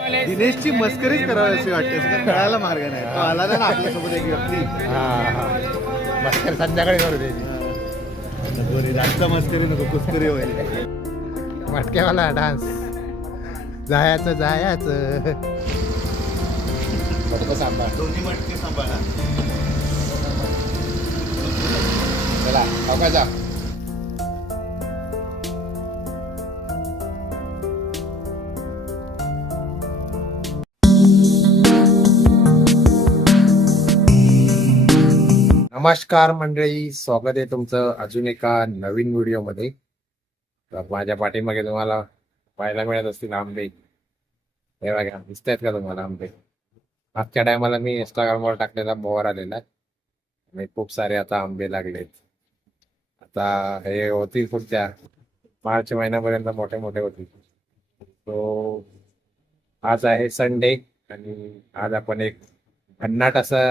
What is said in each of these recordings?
दिनेशची मस्करीच करावी अशी वाटते, असं कळायला मार्ग नाही. तो आला ना आपल्यासोबत एक व्यक्ती, मस्कर संध्याकाळी करू दे. जास्त मस्करी नको, कुस्करी होईल. मटक्यावाला डान्स जायचं जायचं. सांभाळ, दोन्ही मटके सांभाळा. चला अवका जा. नमस्कार मंडळी, स्वागत आहे तुमचं अजून एका नवीन व्हिडिओमध्ये. तर माझ्या पाठीमागे तुम्हाला पाहायला मिळत असतील आंबे. हे बघा, दिसत आहेत का तुम्हाला आंबे? मागच्या टायमाला मी इंस्टाग्रामवर टाकलेला मोहर आलेला आणि खूप सारे आता आंबे लागलेत. आता हे होतील पुढच्या मार्च महिन्यापर्यंत मोठे मोठे होतील. तो आज आहे संडे आणि आज आपण एक भन्नाट असा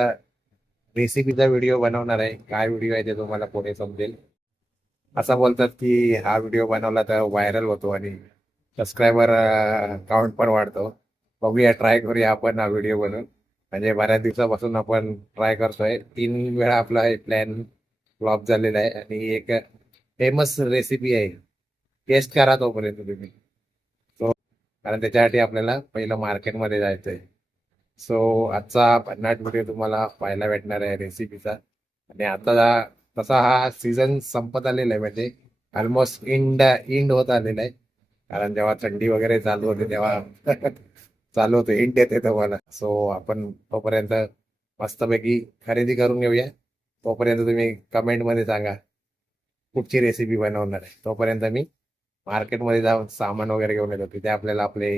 रेसिपीचा व्हिडिओ बनवणार आहे. काय व्हिडिओ आहे ते तुम्हाला पुढे समजेल. असं बोलतात की हा व्हिडिओ बनवला तर व्हायरल होतो आणि सबस्क्रायबर काउंट पण वाढतो. बघूया, ट्राय करूया आपण हा व्हिडिओ बनवून. म्हणजे बऱ्याच दिवसापासून आपण ट्राय करतोय. 3 वेळा आपला हे प्लॅन फ्लॉप झालेला आहे आणि एक फेमस रेसिपी आहे, टेस्ट करा तोपर्यंत तुम्ही. सो कारण त्याच्यासाठी आपल्याला पहिलं मार्केटमध्ये जायचं आहे. सो आजचा भन्नाट व्हिडिओ तुम्हाला पाहायला भेटणार आहे रेसिपीचा. आणि आता तसा हा सीझन संपत आलेला आहे, म्हणजे ऑलमोस्ट इंड होत आलेला आहे. कारण जेव्हा थंडी वगैरे चालू होते तेव्हा चालू होतं, इंड येते तुम्हाला. सो आपण तोपर्यंत मस्तपैकी खरेदी करून घेऊया. तोपर्यंत तुम्ही कमेंटमध्ये सांगा कुठची रेसिपी बनवणार आहे. तोपर्यंत मी मार्केटमध्ये जाऊन सामान वगैरे घेऊन येतो. तिथे आपल्याला आपले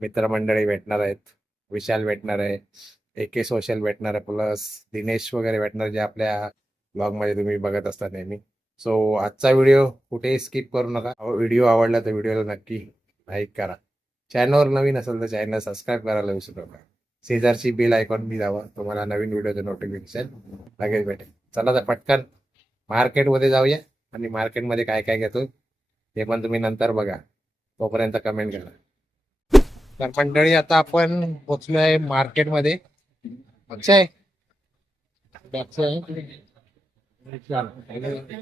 मित्रमंडळी भेटणार आहेत. विशाल भेटणार आहे, AK सोशल भेटणार आहे, प्लस दिनेश वगैरे भेटणार, जे आपल्या ब्लॉगमध्ये तुम्ही बघत असता नेहमी. सो आजचा व्हिडिओ कुठेही स्किप करू नका. व्हिडिओ आवडला तर व्हिडिओला नक्की लाईक करा. चॅनलवर नवीन असेल तर चॅनल सबस्क्राईब करायला विसरू नका. शेजारची बेल आयकॉन बी दाबा, तुम्हाला नवीन व्हिडिओचं नोटिफिकेशन लगेच भेटेल. चला तर पटकन मार्केटमध्ये जाऊया आणि मार्केटमध्ये काय काय घेतो ते पण तुम्ही नंतर बघा. तोपर्यंत कमेंट करा. तर मंडळी, आता आपण पोचलो आहे मार्केटमध्ये. अक्षय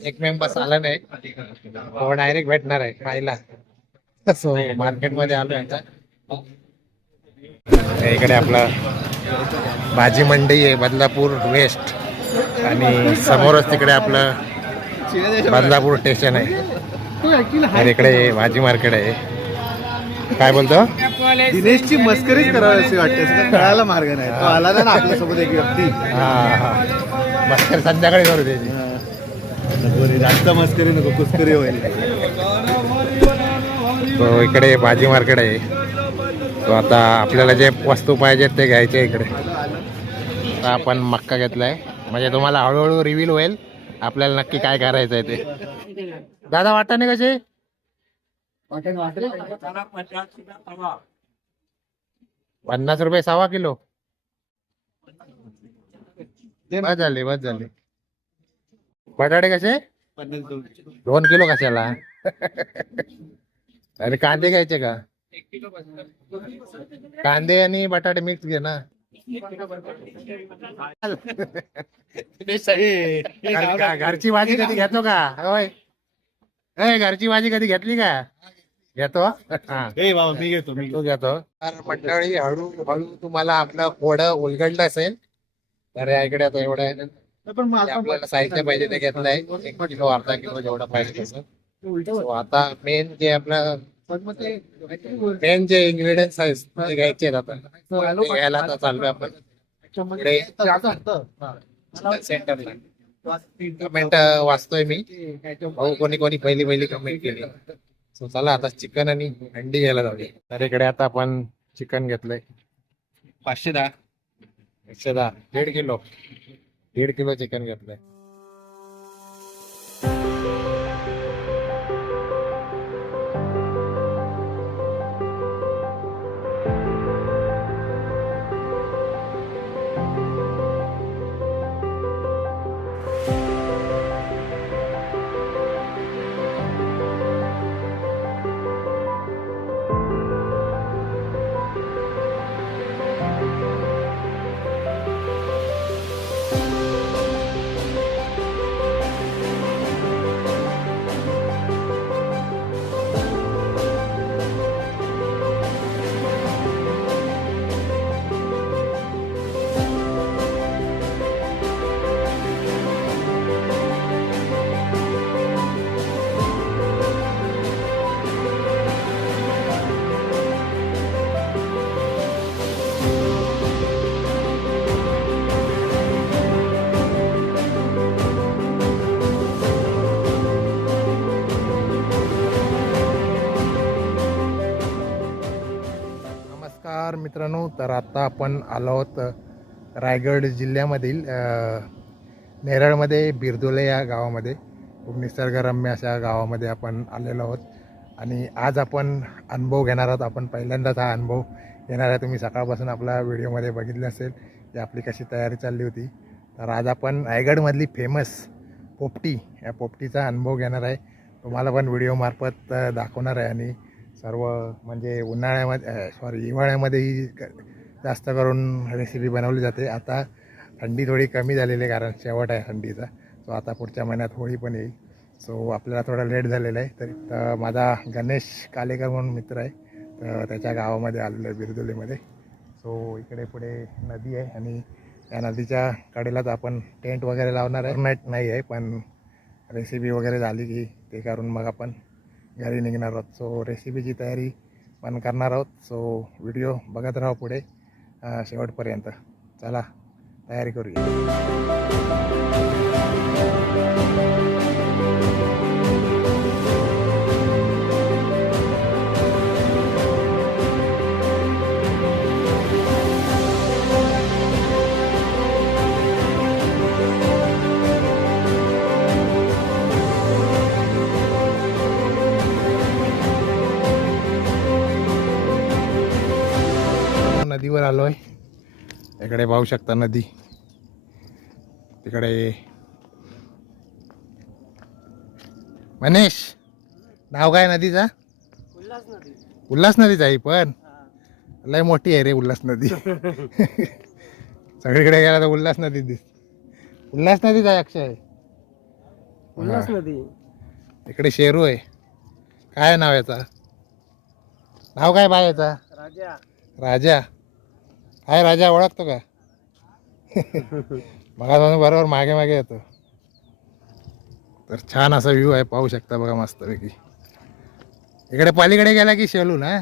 एक मेंबर आला नाही, तो डायरेक्ट भेटणार आहे खायला. सो मार्केटमध्ये आलो आता. इकडे आपला भाजी मंडई आहे, बदलापूर वेस्ट, आणि समोरच तिकडे आपलं बदलापूर स्टेशन आहे. तर इकडे भाजी मार्केट आहे. काय बोलतो? दिनेशची मस्करीच करावी अशी वाटते, असं कळायला मार्ग नाही. तो आला ना आपल्यासोबत एक व्यक्ती, मस्कर संध्याकाळी करू दे. जास्त मस्करी नको, कुस्करी होईल. तो इकडे भाजी मार्केट आहे. तो आता आपल्याला जे वस्तू पाहिजेत ते घ्यायचे इकडे. आता आपण मक्का घेतलाय, म्हणजे तुम्हाला हळूहळू रिव्हील होईल आपल्याला नक्की काय करायचं आहे ते. दादा वाटाणे कसे? 50 रुपये 1.25 किलो. बस झाले. बटाटे कसे? 2 किलो कशाला? अरे कांदे घ्यायचे का? कांदे आणि बटाटे मिक्स घे ना. घरची भाजी कधी घेतो का? होय, घरची भाजी कधी घेतली का? घेतो. बाबा मी घेतो, तू घेतो. तर मंडळी, हळूहळू तुम्हाला आपलं कोडं उलगडलं असेल तर या इकडे आता एवढं आहे. पण आपल्याला साहित्य पाहिजे ते घेतलंय, 1 किलो 1/2 किलो जेवढं पाहिजे तसं. So आता मेन जे आपलं मेन जे इन्ग्रेडियंट्स आहेत ते घ्यायचे आहेत. आता ते घ्यायला आता चाललोय आपण सेंटरला. कमेंट वाचतोय मी, कोणी पहिली कमेंट केली. सो चला आता चिकन आणि अंडी घ्यायला जाऊया. तर इकडे आता आपण चिकन घेतलंय 510, 110, 1.5 किलो चिकन घेतलंय. मित्रांनो, तर आता आपण आलो आहोत रायगड जिल्ह्यामधील नेरळमध्ये बिरदोले या गावामध्ये. खूप निसर्गरम्य अशा गावामध्ये आपण आलेलो आहोत आणि आज आपण अनुभव घेणार आहोत. आपण पहिल्यांदाच हा अनुभव घेणार आहे. तुम्ही सकाळपासून आपला व्हिडिओमध्ये बघितलं असेल की आपली कशी तयारी चालली होती. तर आज आपण रायगडमधली फेमस पोपटी या पोपटीचा अनुभव घेणार आहे. तुम्हाला पण व्हिडिओमार्फत दाखवणार आहे आणि सर्व म्हणजे हिवाळ्यामध्येही जास्त करून रेसिपी बनवली जाते. आता थंडी थोडी कमी झालेली आहे कारण शेवट आहे थंडीचा. सो आता पुढच्या महिन्यात होळी पण येईल. सो आपल्याला थोडा लेट झालेला आहे. तर माझा गणेश कालेकर म्हणून मित्र आहे, तर त्याच्या गावामध्ये आलेलो आहे बिरदोलीमध्ये. सो इकडे पुढे नदी आहे आणि या नदीच्या कडेलाच आपण टेंट वगैरे लावणार आहे. नाईट नाही आहे, पण रेसिपी वगैरे झाली की ते करून मग आपण घरी निघणार आहोत. सो रेसिपीची तयारी पण करणार आहोत. सो व्हिडिओ बघत राहा पुढे शेवटपर्यंत. चला तयारी करूया. नदीवर आलो आहे. इकडे पाहू शकता नदी. तिकडे मनीष, नाव काय नदीचा? उल्हास नदी. उल्हास नदीच आहे, पण लय मोठी आहे रे उल्हास नदी. सगळीकडे गेला तर उल्हास नदी उल्हास नदीच आहे अक्षय. उल्हास नदी. इकडे शेरू आहे. काय नाव याचा? नाव काय बाय याचा? राजा. राजा. काय राजा ओळखतो का? बघा बरोबर मागे मागे येतो. तर छान असा व्ह्यू आहे, पाहू शकता बघा मस्तपैकी. इकडे पलीकडे गेला की शेलू ना.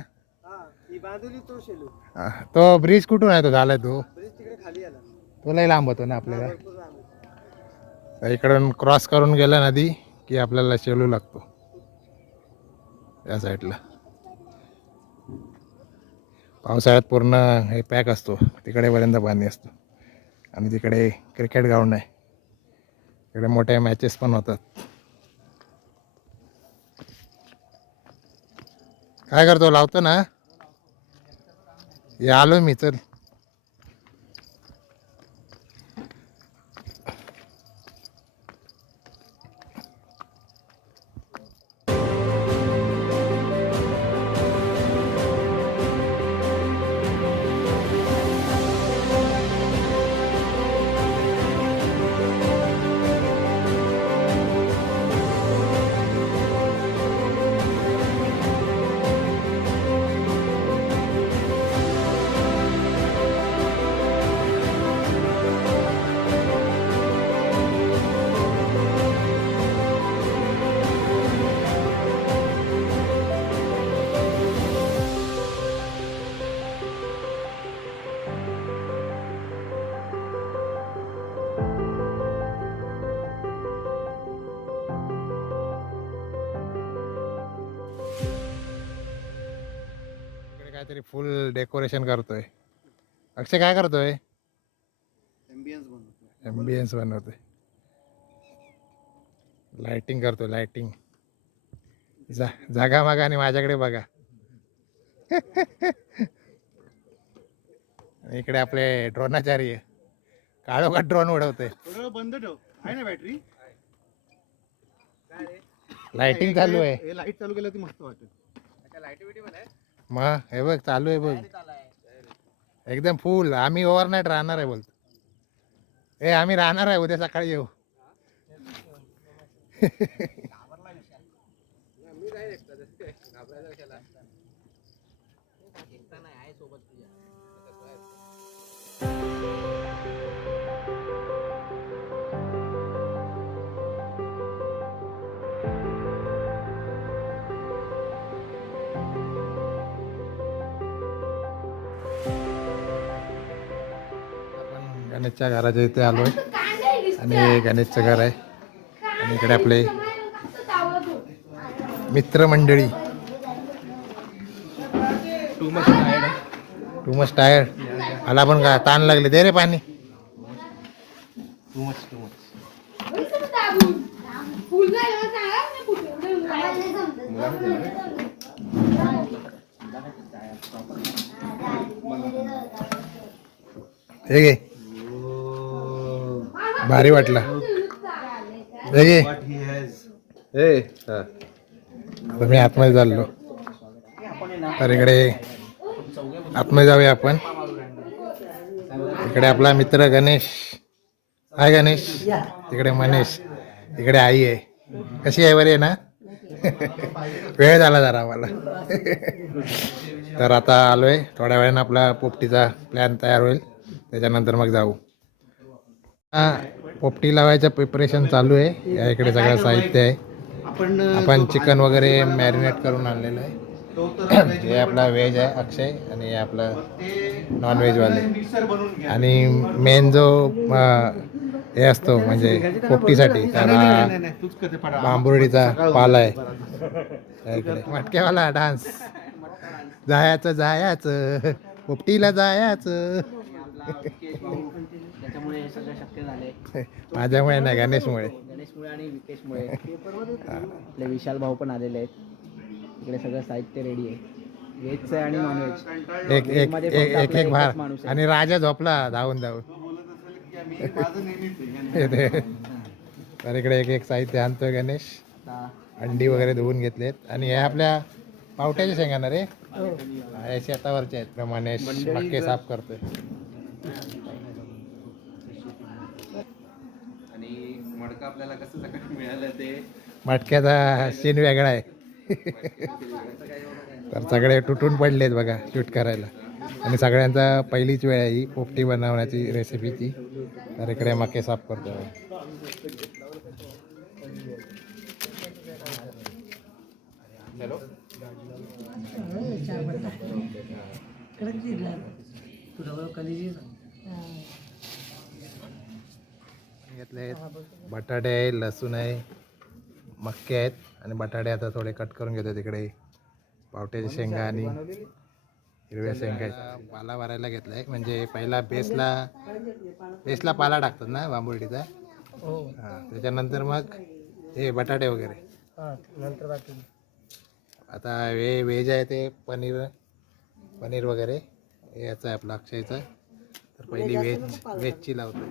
तो ब्रिज कुठून आहे? तो झालाय तो तो लय लांब होतो ना आपल्याला. तर इकडून क्रॉस करून गेला नदी की आपल्याला शेलू लागतो या साईडला. पावसाळ्यात पूर्ण हे पॅक असतो, तिकडेपर्यंत पाणी असतं. आणि तिकडे क्रिकेट ग्राउंड आहे, तिकडे मोठ्या मॅचेस पण होतात. काय करतो? लावतो ना. हे आलो मी. चल काहीतरी फुल डेकोरेशन करतोय. अक्षय काय करतोय? एम्बियन्स बनवतोय. लाइटिंग करतोय, लाइटिंग. जागा मागा आणि माझ्याकडे बघा. इकडे आपले ड्रोनाचार्य काळोखात ड्रोन उडवतोय. बंद ठेव, आहे ना बॅटरी. लाइटिंग चालू आहे. लाईट चालू केलं ती मस्त वाटेल. मग हे बघ चालू आहे बघ, एकदम फुल. आम्ही ओव्हरनाईट राहणार आहे बोलतो. आम्ही राहणार आहे, उद्या सकाळी येऊ. गणेशच्या घराच्या इथे आलो आहे आणि गणेशचं घर आहे आणि इकडे आपले मित्रमंडळी. Too much tyre. मला पण का ताण लागले. दे रे पाणी. Too much too much. हे घे. भारी वाटला. हे घे. तर मी आतमध्ये चाललो. तर इकडे आतमध्ये जाऊया आपण. इकडे आपला मित्र गणेश. हाय गणेश. तिकडे मनीष. इकडे आई आहे. कशी आहे? बरी आहे ना? वेळ झाला जरा आम्हाला. तर आता आलोय. थोड्या वेळानं आपला पोपटीचा प्लॅन तयार होईल. त्याच्यानंतर मग जाऊ. पोपटी लावायचं प्रिपरेशन चालू आहे. या इकडे सगळं साहित्य आहे. आपण चिकन वगैरे मॅरिनेट करून आणलेलं आहे. हे आपला व्हेज आहे अक्षय आणि हे आपलं नॉन व्हेजवाले. आणि मेन जो हे असतो म्हणजे पोपटीसाठी त्याला बांबुर्डीचा पाला आहे. इकडे मटक्यावाला डान्स. जायचं जायचं पोपटीला जायचं. त्याच्यामुळे हे सगळं शक्य झालंय. माझ्यामुळे नाही, गणेशमुळे. गणेशमुळे आणि विकेशमुळे. आपले विशाल भाऊ पण आलेले आहेत. इकडे सगळं साहित्य रेडी आहे. व्हेजचं आणि नॉनव्हेज. एक एक एक एक भार. आणि राजा झोपला धावून धावून. तर इकडे एक एक साहित्य आणतोय गणेश. अंडी वगैरे धुवून घेतलेत. आणि हे आपल्या पावट्याच्या शेंगा ना रे. हे शेतावरचे आहेत प्रमाणे मक्के साफ करतोय. आणि मडका आपल्याला कसं सकाळी मिळालं ते मटक्याचा सीन वेगळा आहे. तर सगळे तुटून पडलेत बघा शूट करायला. आणि सगळ्यांचा पहिलीच वेळ आहे ही पोपटी बनवण्याची रेसिपीची. तर इकडे मके साफ करतो. घेतले बटाटे आहे, लसूण आहे, मक्के आहेत आणि बटाटे आता थोडे कट करून घेतो. तिकडे पावट्याच्या शेंगा आणि हिरव्या शेंगा आहेत. पाला भरायला घेतलाय. म्हणजे पहिला बेसला पाला टाकतात ना बांबुर्डीचा. हां, त्याच्यानंतर मग हे बटाटे वगैरे. आता व्हेज आहे ते पनीर वगैरे याचं आहे आपलं अक्षयचं. तर पहिली व्हेजची लावतो.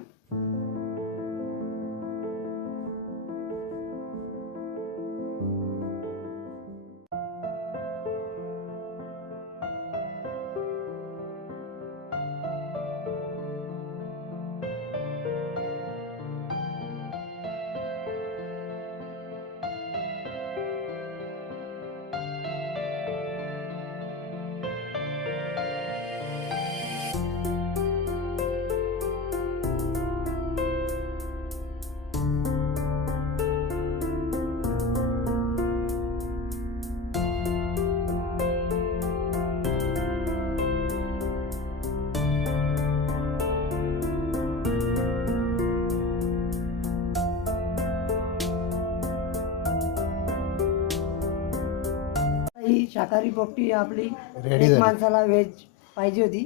ही शाकाहारी पोपटी आपली रेडी एक झाली. माणसाला व्हेज पाहिजे होती.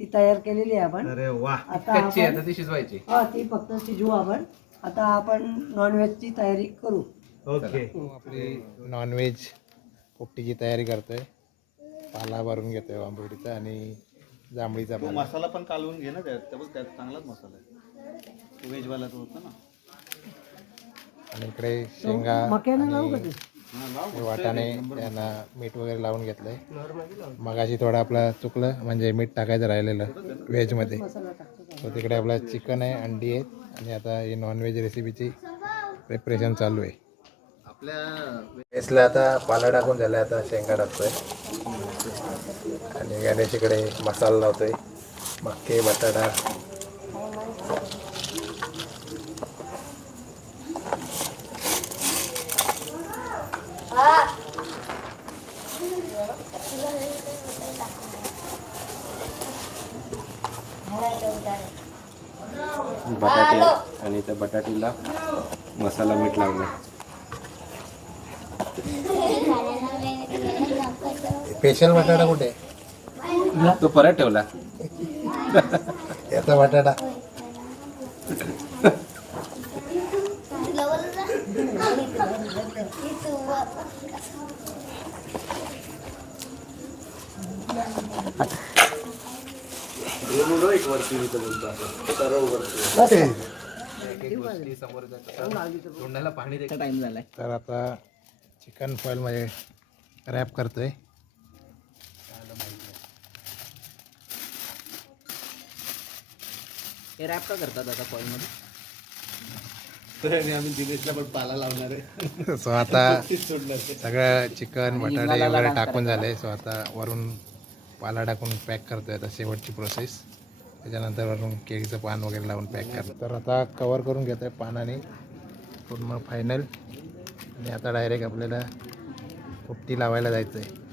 ती तयार केलेली आहे आपण. अरे वा. आता कच्ची आहे आपण आता ती शिजवायची. ती फक्त शिजवू आपण. आता आपण नॉनव्हेजची तयारी करू. ओके. आपली नॉनव्हेज पोपटीची तयारी करतोय. पाला भरून घेतोय बांबुर्डीचा आणि जांभळीचा तो पाला. मसाला पण कालवून घे ना त्यात चांगलाच मसाला आहे. व्हेजवाला तो होता ना. आणि इकडे शेंगा मक्यानं लावू का आणि ते? हे वाटाणे त्यांना मीठ वगैरे लावून घेतलंय. मगाशी थोडं आपलं चुकलं म्हणजे मीठ टाकायचं राहिलेलं व्हेजमध्ये. तर तिकडे आपलं चिकन आहे, अंडी आहेत आणि आता ही नॉनव्हेज रेसिपीची प्रिपरेशन चालू आहे. व्हेजला आता पाला टाकून झाला. आता शेंगा टाकतोय आणि गणेश इकडे मसाला लावतोय. मक्के, बटाटा. बटाटे आणि त्या बटाटीला मसाला मीठ लावलं. स्पेशल बटाटा कुठे? तो परत ठेवला. याचा बटाटा टाइम झालाय. तर आता चिकन फॉईलमध्ये रॅप करतोय. हे रॅप का करतात आता फॉईल मध्ये? आम्ही दिनेशला पण पाला लावणार आहे. सो आता सगळं चिकन बटाटे हिंगाला वगैरे डान्स टाकून करायचा. झाले. सो आता वरून पाला टाकून पॅक करतोय. आता शेवटची प्रोसेस. त्याच्यानंतर वरून केळीचं पान वगैरे लावून पॅक करतो. तर आता कवर करून घेतो आहे पानाने पूर्ण फायनल. आणि आता डायरेक्ट आपल्याला पोपटी लावायला जायचं आहे.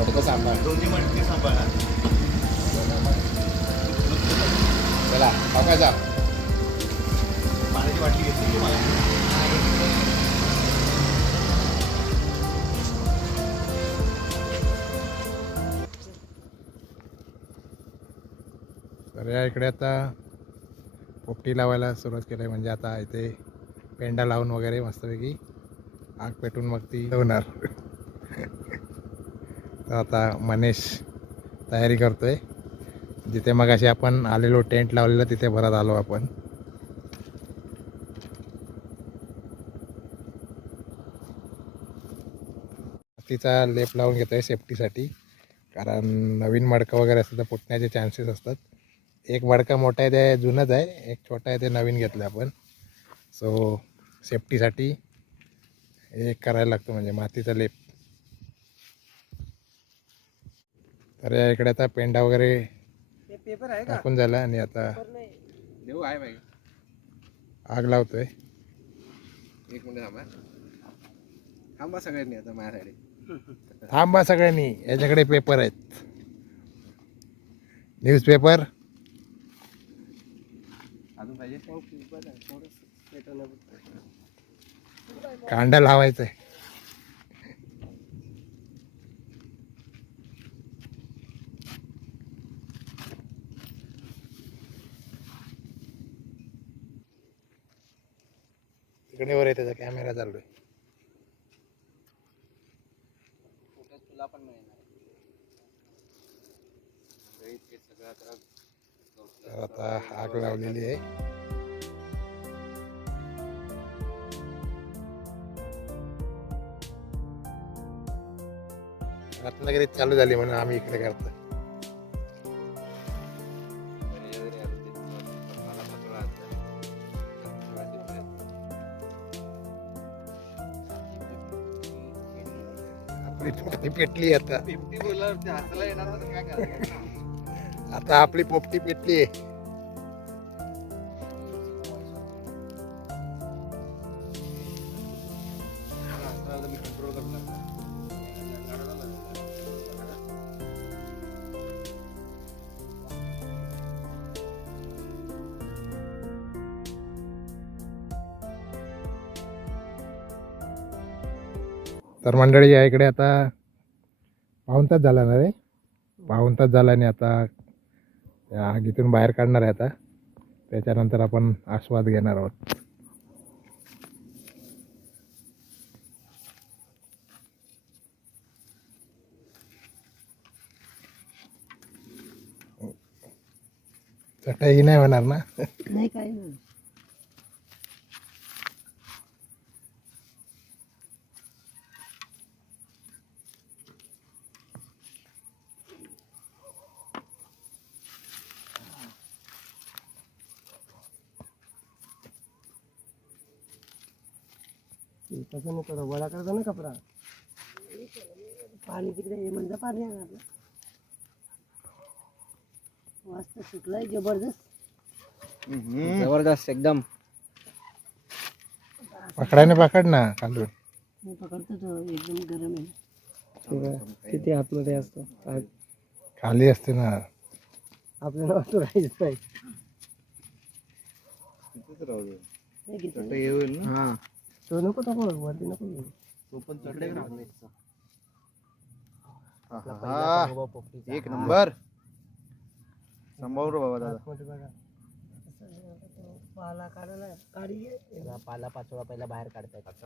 पटकन सांभाळ. दोन्ही मटके सांभाळा. चला बघायचा. पाण्याची बाटली घेतली की मला. तर या इकडे आता पोपटी लावायला सुरुवात केली आहे. म्हणजे आता इथे पेंडा लावून वगैरे मस्तपैकी आग पेटून मग ती होणार. तर आता मनीष तयारी करतोय. जिथे मग अशी आपण आलेलो टेंट लावलेलं तिथे भरत आलो आपण. तिचा लेप लावून घेतोय सेफ्टीसाठी. कारण नवीन मडकं वगैरे असतं तर फुटण्याचे चान्सेस असतात. एक मडका मोठा आहे ते जुनंच आहे, एक छोटा आहे ते नवीन घेतलं आपण. सो सेफ्टीसाठी एक करायला लागतो म्हणजे मातीचा लेप. तर या इकडे आता पेंडा वगैरे टाकून झाला आणि आता देऊ आहे बाई. आग लावतोय. एक मिनिट थांबा. थांबा सगळ्यांनी आता माझ्यासाठी. थांबा सगळ्यांनी, याच्याकडे पेपर आहेत. न्यूजपेपर अजून पाहिजे. कांदा लावायचा आहे. तिकडे वर आहे त्याचा कॅमेरा चालू आहे. तुला पण मिळणार. तर आता आग लावलेली आहे. रत्नागिरीत चालू झाली म्हणून आम्ही इकडे करतो. आपली पोपटी पेटली आता. आता आपली पोपटी पेटली आहे. तर मंडळी या इकडे आता पाऊण तास झाला ना रे. पाऊण तास झाला आणि आता या आगीतून बाहेर काढणार आहे. आता त्याच्यानंतर आपण आस्वाद घेणार आहोत. चटई नाही होणार ना. नाही काही नाही. तसं नको करू, वडा करतो ना कपडा. पाणी तिकडे हे म्हणतं पाणी आहे आपलं. वाजता सुटलाय जबरदस्त. जबरदस्त एकदम. पकडाने पकड ना खालून. मी पकडतो तो एकदम गरम आहे. किती आतमध्ये असतो खाली असते ना. आपल्याला वाटतं राहायचं नाही. हे किती? ते येईल ना हा तो नको टाकू वरती नको घेऊ. तो पण तिकडे एक नंबर सांभाळू रे बाबा दादा. पाला काढायला काढी घे. पाला पाचोळा पहिला बाहेर काढतायत.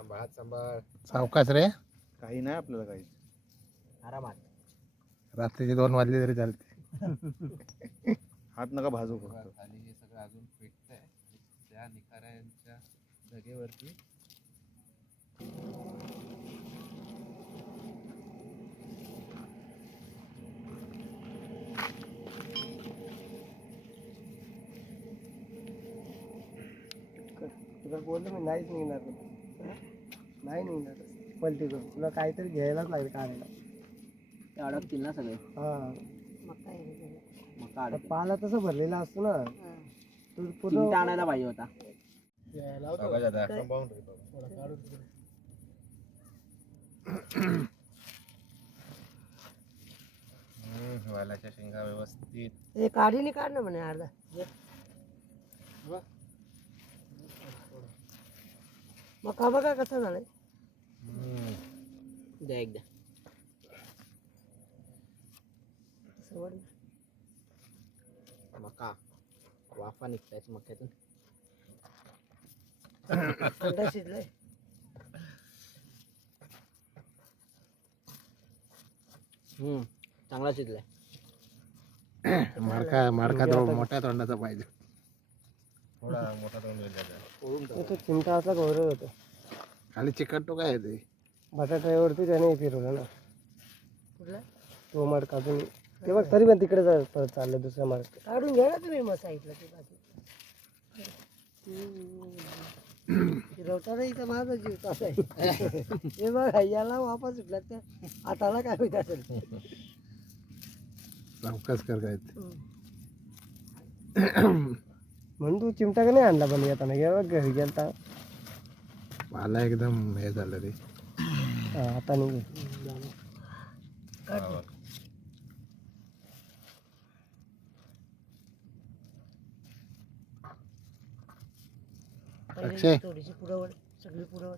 सावकाश रे. काही नाही आपल्याला काही. आरामात. रात्रीचे 2 वाजले तरी चालते. हात नका भाजू फक्त. खाली हे सगळं अजून पेटतंय त्या निखाऱ्यांच्या जागेवरती. तुला बोललो मी नाहीच निघणार नाही निघणार पलटी करून तुला काहीतरी घ्यायलाच लागेल काढायला. ते अडकतील ना सगळे. हा मग काय हे? मग काढ. पाला तसं भरलेला असतो ना. तू चिमटा आणायला पाहिजे होता. वालाच्या शेंगा व्यवस्थित. हे काढीने काढ ना म्हणे अर्धा. मग का बघा कसं झालंय. द्या एकदा. मका वाफा निघतायत मक्यातून. थंड शिजलंय. चांगला शिजलाय. माडका तो मोठ्या तोंडाचा पाहिजे. थोडा मोठा तोंड होईल त्याचा. तो चिमटा असा गौरव होतो. खाली चिकटतो काय ते. बटाट्यावरती त्याने फिरवलं ना. कुठला तो माड काढून ते बघ. तरी पण तिकडे परत चाललं दुसऱ्या माड. काढून घ्या ना तुम्ही मग साईडला ती बाजू. फिरवताना इथं माझा जीव चालू आहे. हे बघ याला वापस सुटला त्या हाताला काय होत असेल. सावकाश कर काय ते. म्हणून तू चिमटा का नाही आणला पण येताना घ्या घरी गेलता. मला एकदम हे झालं रे. हाताने घे. अक्षय. थोडीशी पुढवड सगळी पुढवड.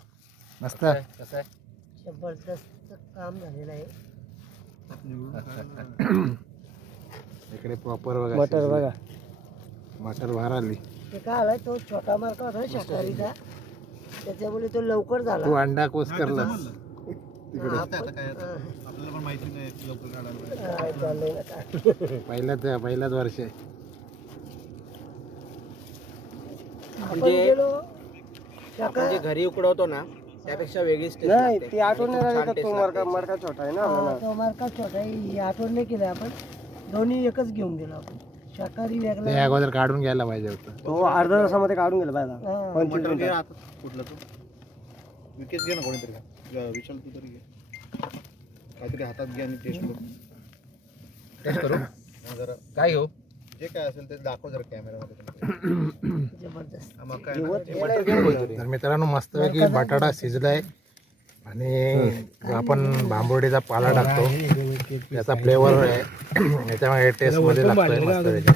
मस्त. कसं आहे? जबरदस्त काम झालेलं आहे. इकडे प्रॉपर बघा. मटर बघा. मटर बाहेर आली. ते काय आलाय तो छोटा मार्का होता ना शाकाहारीचा. त्याच्यामुळे तो लवकर झाला. तू अंडा कोस करलास. आपल्याला पण माहिती नाही लवकर काढायला. काय चाललंय ना काय. पहिल्याच वर्ष आहे. आपण गेलो आपण जे घरी उकडवतो ना त्यापेक्षा वेगळीच टेस्ट नाही. ती आठवण तो मडका छोटा आहे ना. तो मार्का छोटा आहे. ही आठवण नाही केलं आपण. दोन्ही एकच घेऊन गेलो आपण. शाकाहारी ते वेगळा. अगोदर काढून घ्यायला पाहिजे होतं. तो अर्धा तासामध्ये काढून गेला पाहिजे. हा. 25 मटर घे मिनिटात. आता कुठला तो विकेस घे ना कोणीतरी घे. विशाल तू तरी घे. काहीतरी हातात घे आणि टेस्ट करू. टेस्ट करू. जरा काय घेऊ? जे काय असेल ते दाखव जरा कॅमेरामध्ये. जबरदस्त. मग काय तर मित्रांनो मस्तपैकी बटाटा शिजलाय आणि जो आपण बांबोडीचा पाला टाकतो त्याचा फ्लेवर आहे याच्यामध्ये टेस्ट मध्ये लागतोय मस्तपैकी.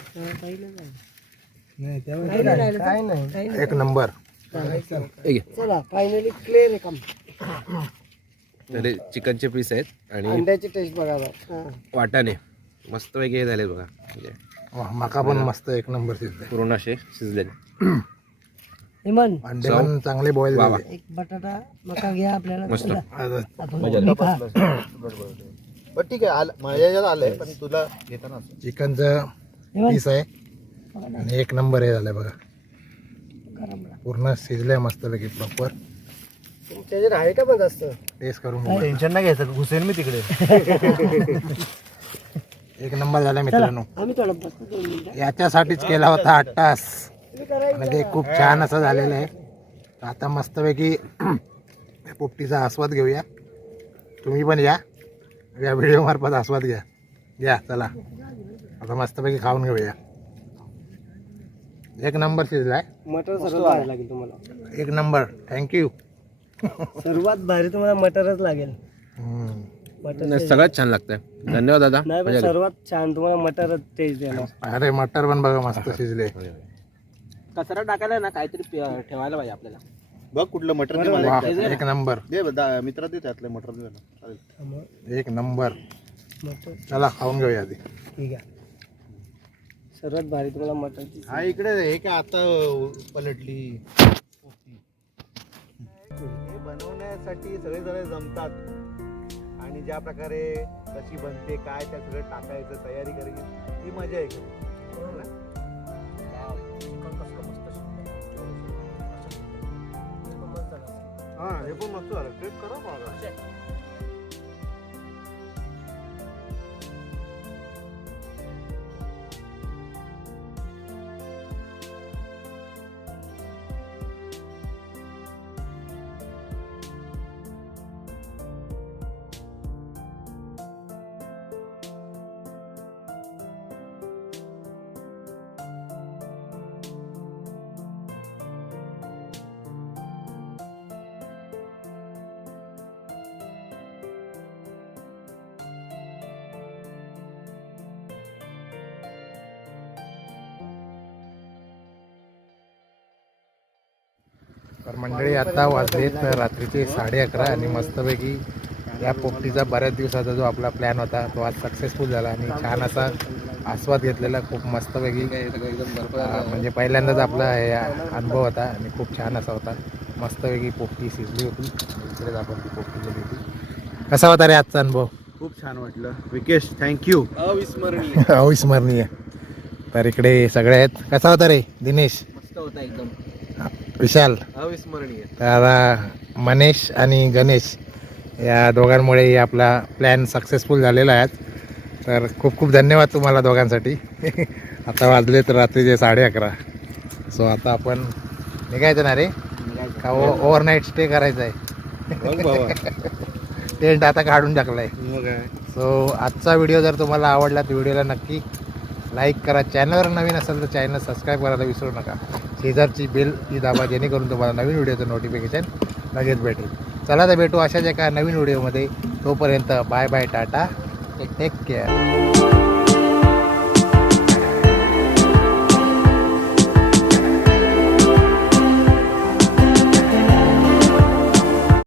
काय नाही. एक नंबर. चला फायनली क्लिअर आहे काम. तरी चिकनचे पीस आहेत आणि अंड्याची टेस्ट बघा आता. वाटाणे मस्त वेगळे झाले बघा. म्हणजे मका पण मस्त एक नंबर शिजले. पूर्ण असे शिजलेले. हेमन अंडे पण चांगले बॉईल वा वा. झाले. एक बटाटा मका घ्या आपल्याला. मस्त. चला. आता मजा आली. पण ठीक आहे माझ्या याच्यात आलंय पण तुला घेताना असं. चिकनचं पीस आहे आणि एक नंबर हे झालंय बघा. पूर्ण शिजलंय मस्तपैकी प्रॉपर. तुमच्या आहे का पण जास्त. टेस्ट करून बघा. टेन्शन नाही घ्यायचं घुसेन मी तिकडे. एक नंबर झाला मित्रांनो. आम्ही थोडं बसतो 2 मिनिटं. याच्यासाठीच केला होता 8 तास आणि ते खूप छान असं झालेलं आहे. आता मस्तपैकी पोपटीचा आस्वाद घेऊया. तुम्ही पण या व्हिडिओ मार्फत आस्वाद घ्या. चला आता मस्तपैकी खाऊन घेऊया. एक नंबर शिजलाय. मटर सर्वात भारी लागेल तुम्हाला. एक नंबर. थँक्यू. सर्वात भारी तुम्हाला मटरच लागेल. मटर सगळ्यात छान लागतंय. धन्यवाद दादा. नाही पण सर्वात छान तुम्हाला मटरच टेस्ट देणार. अरे मटर पण बघा मस्त शिजले. कचरा टाकायला ना काहीतरी ठेवायला पाहिजे आपल्याला. बघ कुठलं मटर दे वा, मला. एक नंबर. दे मित्रा दे त्यातलं मटर दे मला. चालेल. एक नंबर. मटर चला खाऊन घेऊया आधी. ठीक आहे. सर्वात भारी तुम्हाला मटरची. हा इकडे हे का आता पलटली. हे बनवण्यासाठी सगळे जमतात आणि ज्या प्रकारे कशी बनते काय त्या सगळं टाकायचं तयारी करायची ती मजा आहे. हा हे पण मस्त झालं. टेस्ट करा मला. तर मंडळी आता वाजलेत रात्रीचे 11:30 आणि मस्तपैकी या पोपटीचा बऱ्याच दिवसाचा जो आपला प्लॅन होता तो आज सक्सेसफुल झाला आणि छान असा आस्वाद घेतलेला. खूप मस्तपैकी म्हणजे पहिल्यांदाच आपला हे अनुभव होता आणि खूप छान असा होता. मस्तपैकी पोपटी शिजली होती. इकडेच आपण ती पोपटी केली होती. कसा होता रे आजचा अनुभव? खूप छान वाटलं विकेश. थँक्यू. अविस्मरणीय. अविस्मरणीय. तर इकडे सगळे आहेत. कसा होता रे दिनेश? मस्त होता एकदम. विशाल. अविस्मरणीय. तर मनेश आणि गणेश या दोघांमुळे आपला प्लॅन सक्सेसफुल झालेला आहे. तर खूप खूप धन्यवाद तुम्हाला दोघांसाठी. आता वाजले तर रात्रीचे 11:30. सो आता आपण निघायचं ना रे का ओव्हरनाईट स्टे करायचा आहे? बघ बाबा. टेंट आता काढून टाकलाय. मग काय. सो आजचा व्हिडिओ जर तुम्हाला आवडला तर व्हिडिओला नक्की लाईक करा. चॅनलवर नवीन असेल तर चॅनल सबस्क्राईब करायला विसरू नका. शेजारची बेल ही दाबा जेणेकरून तुम्हाला नवीन व्हिडिओचं नोटिफिकेशन लगेच भेटेल. चला तर भेटू अशाच एका नवीन व्हिडिओमध्ये. तोपर्यंत bye bye tata. Take care.